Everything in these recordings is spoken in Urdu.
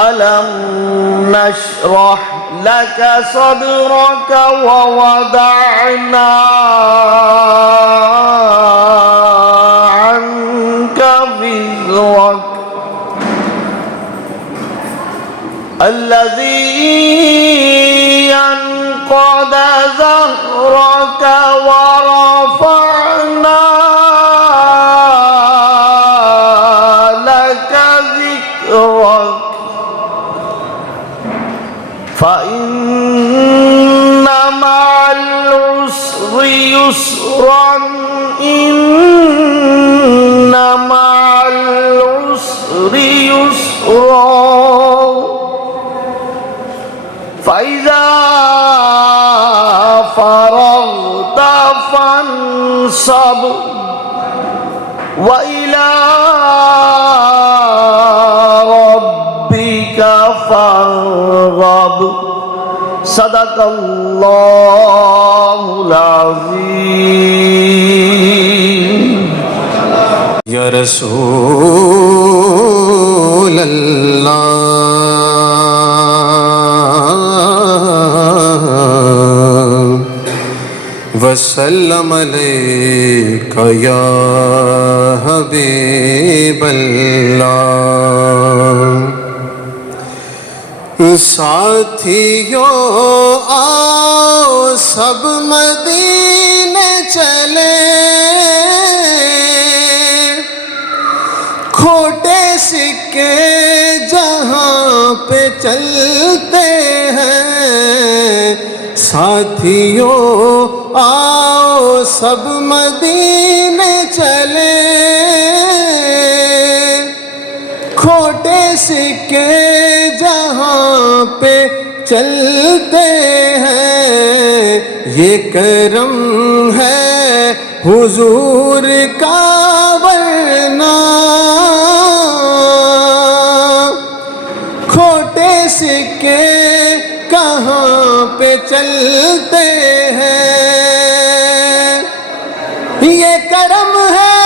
ألم نشرح لك صدرك ووضعنا عنك وزرك الذي أنقض ظهرك ورفعنا لك ذكرك فإن مع العسر يسرا إن مع العسر يسرا فإذا فرغت فانصب وإلى ربك فارغب صدق اللہ العظیم یا رسول اللہ وسلم علیک یا حبیب اللہ۔ ساتھیوں آؤ سب مدینے چلے، کھوٹے سکے جہاں پہ چلتے ہیں۔ ساتھیوں آؤ سب مدینے چلے، کھوٹے سکے جہاں پہ چلتے ہیں۔ یہ کرم ہے حضور کا ورنہ کھوٹے سکے کہاں پہ چلتے ہیں۔ یہ کرم ہے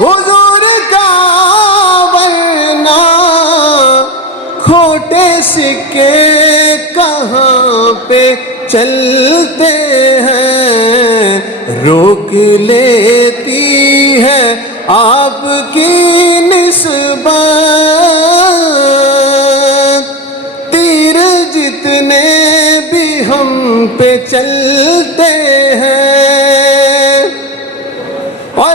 حضور کا ورنہ کھوٹے سکے کہاں پہ چلتے ہیں۔ روک لیتی ہے آپ کی نسبت، تیر جتنے بھی ہم پہ چلتے ہیں، اور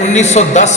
1910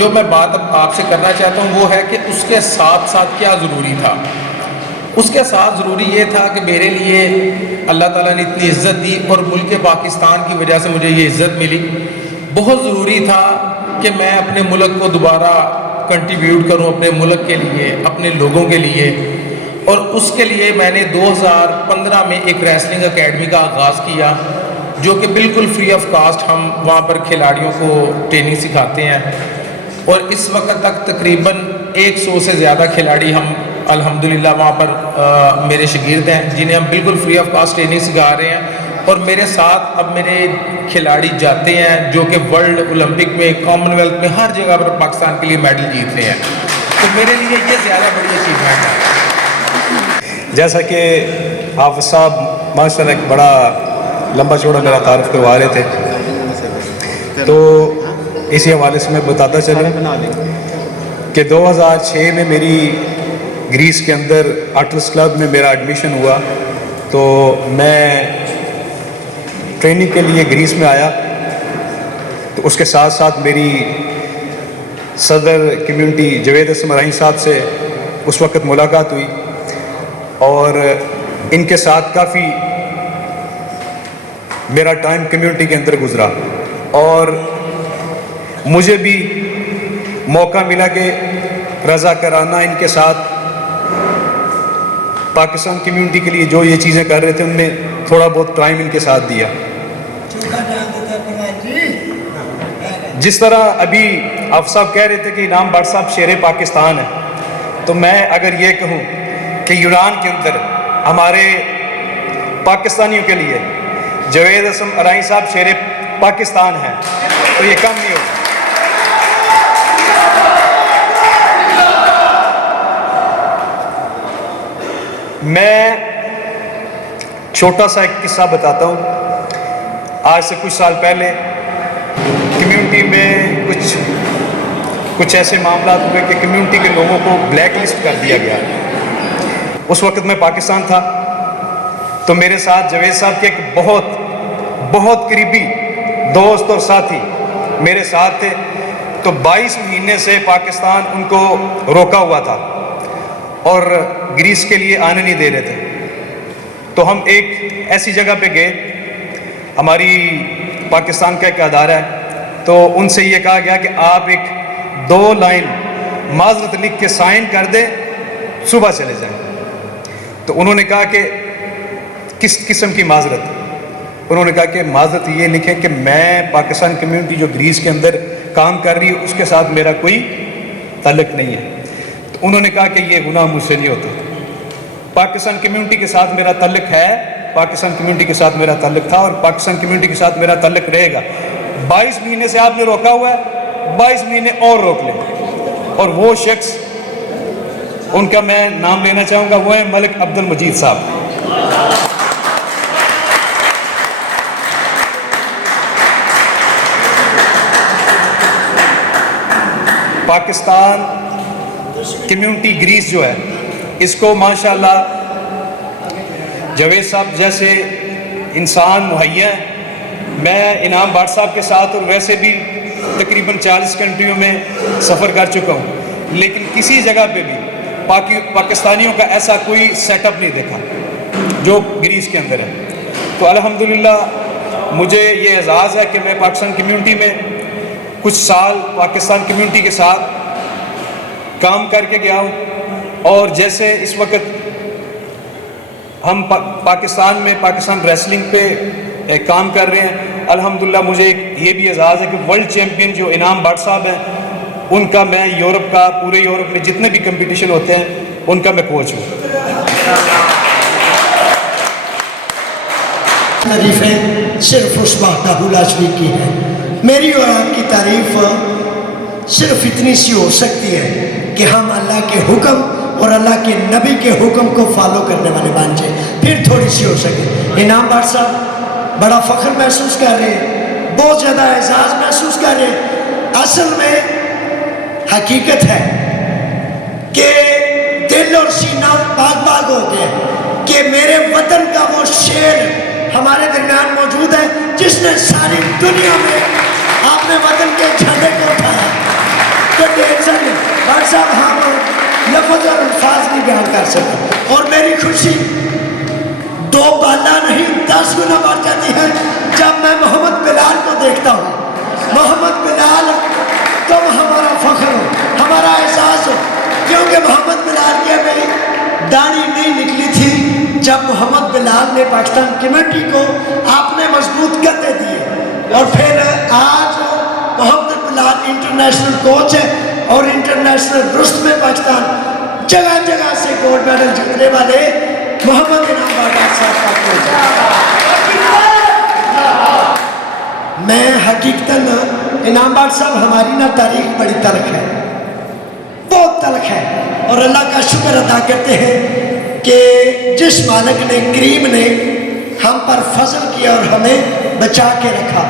جو میں بات اب آپ سے کرنا چاہتا ہوں وہ ہے کہ اس کے ساتھ ساتھ کیا ضروری تھا. اس کے ساتھ ضروری یہ تھا کہ میرے لیے اللہ تعالیٰ نے اتنی عزت دی اور ملک پاکستان کی وجہ سے مجھے یہ عزت ملی. بہت ضروری تھا کہ میں اپنے ملک کو دوبارہ کنٹریبیوٹ کروں, اپنے ملک کے لیے, اپنے لوگوں کے لیے. اور اس کے لیے میں نے 2015 میں ایک ریسلنگ اکیڈمی کا آغاز کیا جو کہ بالکل فری آف کاسٹ ہم وہاں پر کھلاڑیوں کو ٹریننگ سکھاتے ہیں. اور اس وقت تک تقریباً 100 سے زیادہ کھلاڑی ہم الحمدللہ وہاں پر میرے شاگرد ہیں جنہیں ہم بالکل فری آف کاسٹ ٹریننگ سکھا رہے ہیں. اور میرے ساتھ اب میرے کھلاڑی جاتے ہیں جو کہ ورلڈ اولمپک میں, کامن ویلتھ میں, ہر جگہ پر پاکستان کے لیے میڈل جیت رہے ہیں. تو میرے لیے یہ زیادہ بڑی اچیومنٹ ہے. جیسا کہ حافظ صاحب ماشاء اللہ ایک بڑا لمبا چوڑا میرا تعارف کروا رہے تھے, تو اسی حوالے سے میں بتاتا چلوں کہ 2006 میں میری گریس کے اندر آرٹلس کلب میں میرا ایڈمیشن ہوا. تو میں ٹریننگ کے لیے گریس میں آیا, تو اس کے ساتھ ساتھ میری صدر کمیونٹی جوید اسلم ارائیں صاحب سے اس وقت ملاقات ہوئی اور ان کے ساتھ کافی میرا ٹائم کمیونٹی کے اندر گزرا اور مجھے بھی موقع ملا کہ رضاکارانہ ان کے ساتھ پاکستان کمیونٹی کے لیے جو یہ چیزیں کر رہے تھے ان میں تھوڑا بہت ٹائم ان کے ساتھ دیا. جس طرح ابھی آپ صاحب کہہ رہے تھے کہ انعام بٹ صاحب شیر پاکستان ہے, تو میں اگر یہ کہوں کہ یونان کے اندر ہمارے پاکستانیوں کے لیے جوید اسلم ارائیں صاحب شیر پاکستان ہیں تو یہ کم نہیں ہوگا. میں چھوٹا سا ایک قصہ بتاتا ہوں. آج سے کچھ سال پہلے کمیونٹی میں کچھ ایسے معاملات ہوئے کہ کمیونٹی کے لوگوں کو بلیک لسٹ کر دیا گیا. اس وقت میں پاکستان تھا, تو میرے ساتھ جوید صاحب کے ایک بہت قریبی دوست اور ساتھی میرے ساتھ تھے. تو 22 مہینے سے پاکستان ان کو روکا ہوا تھا اور گریس کے لیے آنے نہیں دے رہے تھے. تو ہم ایک ایسی جگہ پہ گئے, ہماری پاکستان کا ایک ادارہ ہے, تو ان سے یہ کہا گیا کہ آپ ایک 2 لائن معذرت لکھ کے سائن کر دیں, صبح چلے جائیں. تو انہوں نے کہا کہ کس قسم کی معذرت؟ انہوں نے کہا کہ معذرت یہ لکھیں کہ میں پاکستان کمیونٹی جو گریس کے اندر کام کر رہی ہے اس کے ساتھ میرا کوئی تعلق نہیں ہے. تو انہوں نے کہا کہ یہ گناہ مجھ سے نہیں ہوتا, پاکستان کمیونٹی کے ساتھ میرا تعلق ہے, پاکستان کمیونٹی کے ساتھ میرا تعلق تھا اور پاکستان کمیونٹی کے ساتھ میرا تعلق رہے گا. 22 مہینے سے آپ نے روکا ہوا ہے, 22 مہینے اور روک لیں. اور وہ شخص, ان کا میں نام لینا چاہوں گا, وہ ہے ملک عبد المجید صاحب. پاکستان کمیونٹی گریس جو ہے اس کو ماشاءاللہ جوید صاحب جیسے انسان مہیا ہے. میں انعام بٹ صاحب کے ساتھ اور ویسے بھی تقریباً 40 کنٹریوں میں سفر کر چکا ہوں, لیکن کسی جگہ پہ بھی پاکستانیوں کا ایسا کوئی سیٹ اپ نہیں دیکھا جو گریس کے اندر ہے. تو الحمدللہ مجھے یہ اعزاز ہے کہ میں پاکستان کمیونٹی میں کچھ سال پاکستان کمیونٹی کے ساتھ کام کر کے گیا ہوں. اور جیسے اس وقت ہم پاکستان میں پاکستان ریسلنگ پہ کام کر رہے ہیں, الحمدللہ مجھے یہ بھی اعزاز ہے کہ ورلڈ چیمپئن جو انعام بٹ صاحب ہیں ان کا میں یورپ کا, پورے یورپ میں جتنے بھی کمپٹیشن ہوتے ہیں ان کا میں کوچ ہوں. تعریفیں صرف اس وحدہ لا شریک کی ہیں. میری اور آپ کی تعریف صرف اتنی سی ہو سکتی ہے کہ ہم اللہ کے حکم اور اللہ کے نبی کے حکم کو فالو کرنے والے بن جائیں, پھر تھوڑی سی ہو سکے. انعام بٹ صاحب بڑا فخر محسوس کر رہے ہیں, بہت زیادہ اعزاز محسوس کر رہے ہیں. اصل میں حقیقت ہے کہ دل اور سینہ باغ باغ ہو گیا کہ میرے وطن کا وہ شیر ہمارے درمیان موجود ہے جس نے ساری دنیا میں اپنے وطن کے جھنڈے کو اٹھایا. تو دیر سے بھائی صاحب ہم لفظ اور الفاظ نہیں بیان کر سکتے، اور میری خوشی 2 بالا نہیں 10 گنا بڑھ جاتی ہے جب میں محمد بلال کو دیکھتا ہوں۔ محمد بلال تم ہمارا فخر ہو، ہمارا احساس ہو، کیونکہ محمد بلال کی میری داڑھی نہیں نکلی تھی جب محمد بلال نے پاکستان کمیونٹی کو آپ نے مضبوط کرتے دیے، اور پھر آج محمد بلال انٹرنیشنل کوچ ہے اور انٹرنیشنل رست میں پاکستان جگہ جگہ سے گولڈ میڈل جیتنے والے محمد انعام بٹ صاحب کا کوچ ہے۔ میں حقیقتاً انعام بٹ صاحب ہماری نا تاریخ بڑی تلخ ہے، بہت تلخ ہے، اور اللہ کا شکر ادا کرتے ہیں کہ جس مالک نے کریم نے ہم پر فضل کیا اور ہمیں بچا کے رکھا۔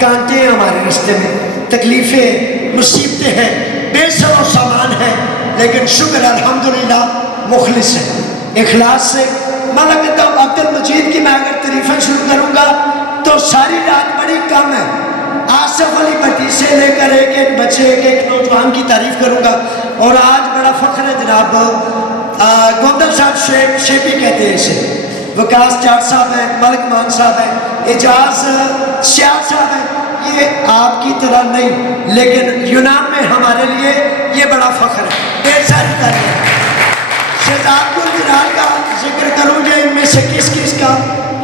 کانٹے ہیں ہمارے راستے میں، تکلیفیں مصیبتیں ہیں، بے سر و سامان ہیں، لیکن شکر الحمدللہ مخلص ہے، اخلاص سے۔ میں لگتا ہوں عبد المجید کی میں اگر تعریفیں شروع کروں گا تو ساری رات بڑی کم ہے۔ آصف علی بھٹی سے لے کر ایک ایک بچے ایک ایک نوجوان کی تعریف کروں گا، اور آج بڑا فخر ہے جناب گوندل صاحب شیپی کہتے ہیں اسے، وکاس چار صاحب ہیں، ملک مان صاحب ہیں، اعجاز سیال صاحب ہیں، یہ آپ کی طرح نہیں لیکن یونان میں ہمارے لیے یہ بڑا فخر ہے، ڈھیر ساری تعریف۔ شہزاد گل جلال کا ذکر کروں گا، ان میں سے کس کس کا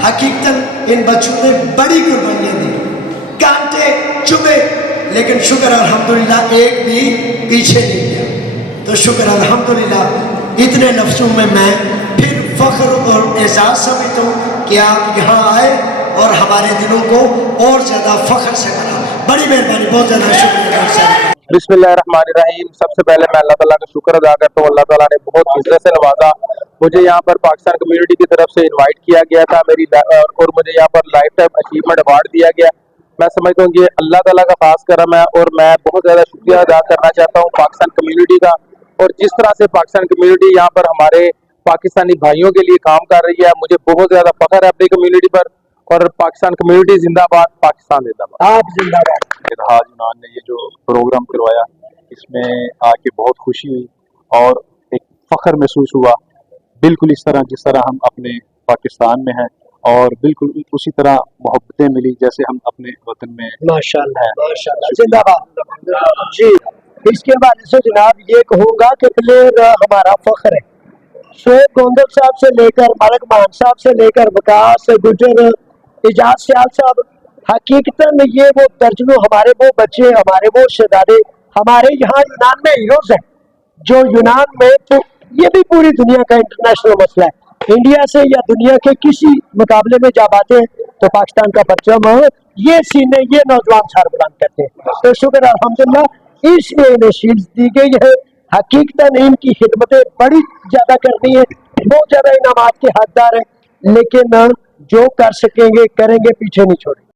حقیقتاً ان بچوں نے بڑی قربانیاں دی، کانٹے چبھے، لیکن شکر الحمدللہ ایک بھی پیچھے نہیں گیا۔ تو شکر الحمدللہ اتنے لفظوں میں پھر فخر اور اعزاز سمجھتا ہوں کہ آپ یہاں آئے اور ہمارے دلوں کو اور زیادہ فخر سے بنا۔ بڑی مہربانی، بہت زیادہ شکریہ۔ بسم اللہ الرحمن الرحیم۔ سب سے پہلے میں اللہ تعالیٰ کا شکر ادا کرتا ہوں، اللہ تعالیٰ نے بہت عزت سے نوازا، مجھے یہاں پر پاکستان کمیونٹی کی طرف سے انوائٹ کیا گیا تھا اور مجھے یہاں پر لائف ٹائم اچیومنٹ ایوارڈ دیا گیا۔ میں سمجھتا ہوں کہ اللہ تعالیٰ کا خاص کرم ہے، اور میں بہت زیادہ شکریہ ادا کرنا چاہتا ہوں پاکستان کمیونٹی کا، اور جس طرح سے پاکستان کمیونٹی یہاں پر ہمارے پاکستانی بھائیوں کے لیے کام کر رہی ہے، مجھے بہت زیادہ فخر ہے اپنی کمیونٹی پر، اور پاکستان کمیونٹی زندہ باد، پاکستان زندہ باد۔ آپ زندہ باد۔ اتحاد یونان نے یہ جو پروگرام کروایا، اس میں آ کے بہت خوشی ہوئی اور ایک فخر محسوس ہوا، بالکل اس طرح جس طرح ہم اپنے پاکستان میں ہیں، اور بالکل اسی طرح محبتیں ملی جیسے ہم اپنے وطن میں ہیں۔ ماشاءاللہ زندہ باد۔ جی اس کے بعد سے جناب یہ کہوں گا کہ پلیئر ہمارا فخر ہے، شعیب گوندل صاحب سے لے کر ملک مان صاحب سے لے کر وکاس گجر، اعجاز سیال صاحب، حقیقتاً یہ وہ درجنوں ہمارے وہ بچے، ہمارے وہ شہزادے ہمارے یہاں یونان میں ہیروز ہیں، جو یونان میں یہ بھی پوری دنیا کا انٹرنیشنل مسئلہ ہے، انڈیا سے یا دنیا کے کسی مقابلے میں جب آتے ہیں تو پاکستان کا پرچم یہ سینے یہ نوجوان سر بلند کرتے ہیں۔ تو شکر الحمدللہ اس لیے انہیں شیلڈ دی گئی ہے، حقیقتاً ان کی خدمتیں بڑی زیادہ کرنی ہے، بہت زیادہ انعامات کے حقدار ہیں، لیکن جو کر سکیں گے کریں گے، پیچھے نہیں چھوڑیں گے۔